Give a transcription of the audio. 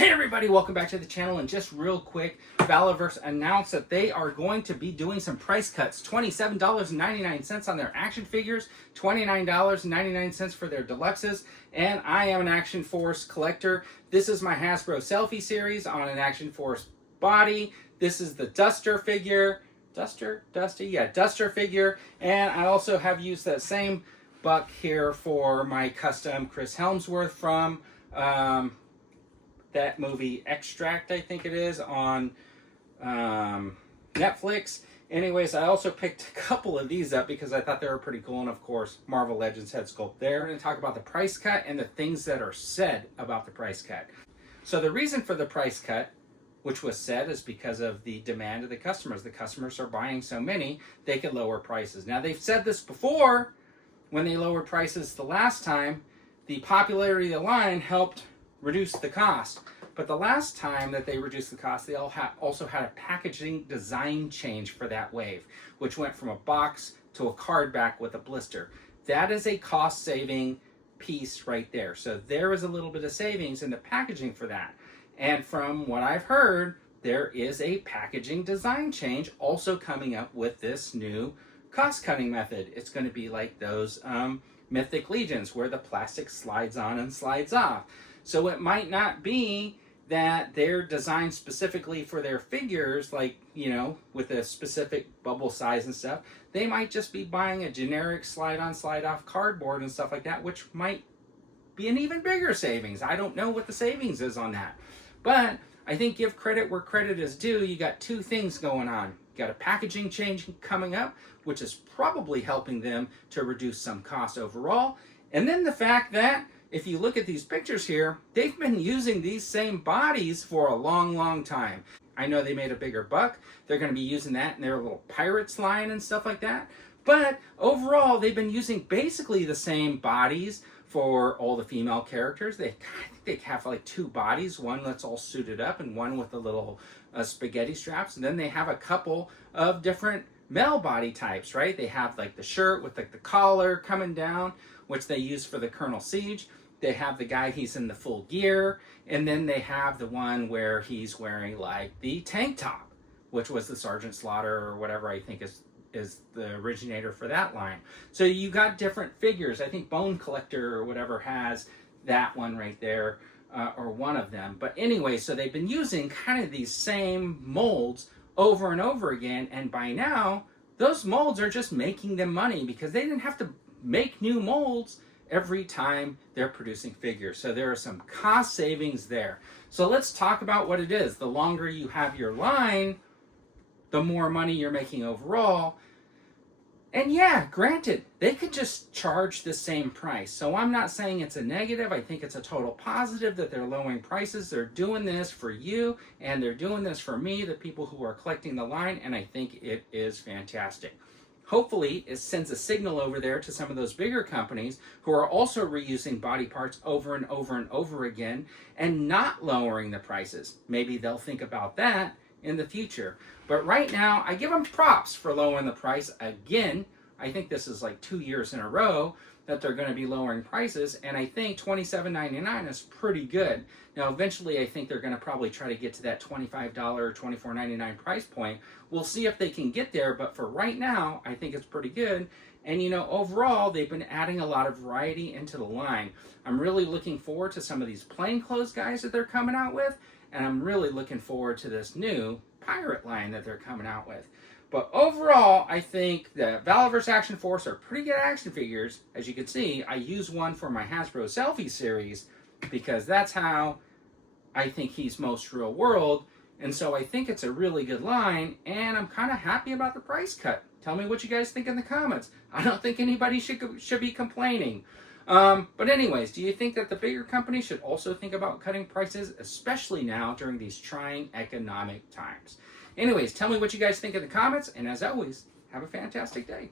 Hey everybody, welcome back to the channel. And just real quick, Valaverse announced that they are going to be doing some price cuts. $27.99 on their action figures, $29.99 for their deluxes. And I am an Action Force collector. This is my Hasbro selfie series on an Action Force body. This is the Duster figure. Duster figure. And I also have used that same buck here for my custom Chris Helmsworth from that movie Extract, I think it is, on Netflix. Anyways, I also picked a couple of these up because I thought they were pretty cool, and of course, Marvel Legends head sculpt there. We're going to talk about the price cut and the things that are said about the price cut. So the reason for the price cut, which was said, is because of the demand of the customers. The customers are buying so many, they could lower prices. Now, they've said this before, when they lowered prices the last time, the popularity of the line helped reduce the cost. But the last time that they reduced the cost, they also had a packaging design change for that wave, which went from a box to a card back with a blister. That is a cost-saving piece right there. So there is a little bit of savings in the packaging for that. And from what I've heard, there is a packaging design change also coming up with this new cost-cutting method. It's going to be like those Mythic Legions where the plastic slides on and slides off. So it might not be that they're designed specifically for their figures, like, you know, with a specific bubble size and stuff. They might just be buying a generic slide-on, slide-off cardboard and stuff like that, which might be an even bigger savings. I don't know what the savings is on that. But I think give credit where credit is due. You got two things going on. You got a packaging change coming up, which is probably helping them to reduce some cost overall. And then the fact that if you look at these pictures here, they've been using these same bodies for a long, long time. I know they made a bigger buck. They're going to be using that in their little Pirates line and stuff like that. But overall, they've been using basically the same bodies for all the female characters. I think they have like two bodies, one that's all suited up and one with the little spaghetti straps. And then they have a couple of different male body types, right? They have like the shirt with like the collar coming down, which they use for the Colonel Siege. They have the guy, he's in the full gear, and then they have the one where he's wearing like the tank top, which was the Sergeant Slaughter or whatever I think is the originator for that line. So you got different figures. I think Bone Collector or whatever has that one right there, or one of them. But anyway, so they've been using kind of these same molds over and over again, and by now, those molds are just making them money because they didn't have to make new molds every time they're producing figures. So there are some cost savings there. So let's talk about what it is. The longer you have your line, the more money you're making overall. And yeah, granted, they could just charge the same price. So I'm not saying it's a negative. I think it's a total positive that they're lowering prices. They're doing this for you, and they're doing this for me, the people who are collecting the line, and I think it is fantastic. Hopefully, it sends a signal over there to some of those bigger companies who are also reusing body parts over and over and over again and not lowering the prices. Maybe they'll think about that in the future. But right now, I give them props for lowering the price again. I think this is like 2 years in a row that they're going to be lowering prices, and I think $27.99 is pretty good. Now, eventually, I think they're going to probably try to get to that $25 or $24.99 price point. We'll see if they can get there, but for right now, I think it's pretty good. And, you know, overall, they've been adding a lot of variety into the line. I'm really looking forward to some of these plainclothes guys that they're coming out with, and I'm really looking forward to this new pirate line that they're coming out with. But overall, I think the Valaverse Action Force are pretty good action figures. As you can see, I use one for my Hasbro selfie series because that's how I think he's most real world. And so I think it's a really good line, and I'm kind of happy about the price cut. Tell me what you guys think in the comments. I don't think anybody should be complaining. But anyways, do you think that the bigger companies should also think about cutting prices, especially now during these trying economic times? Anyways, tell me what you guys think in the comments, and as always, have a fantastic day.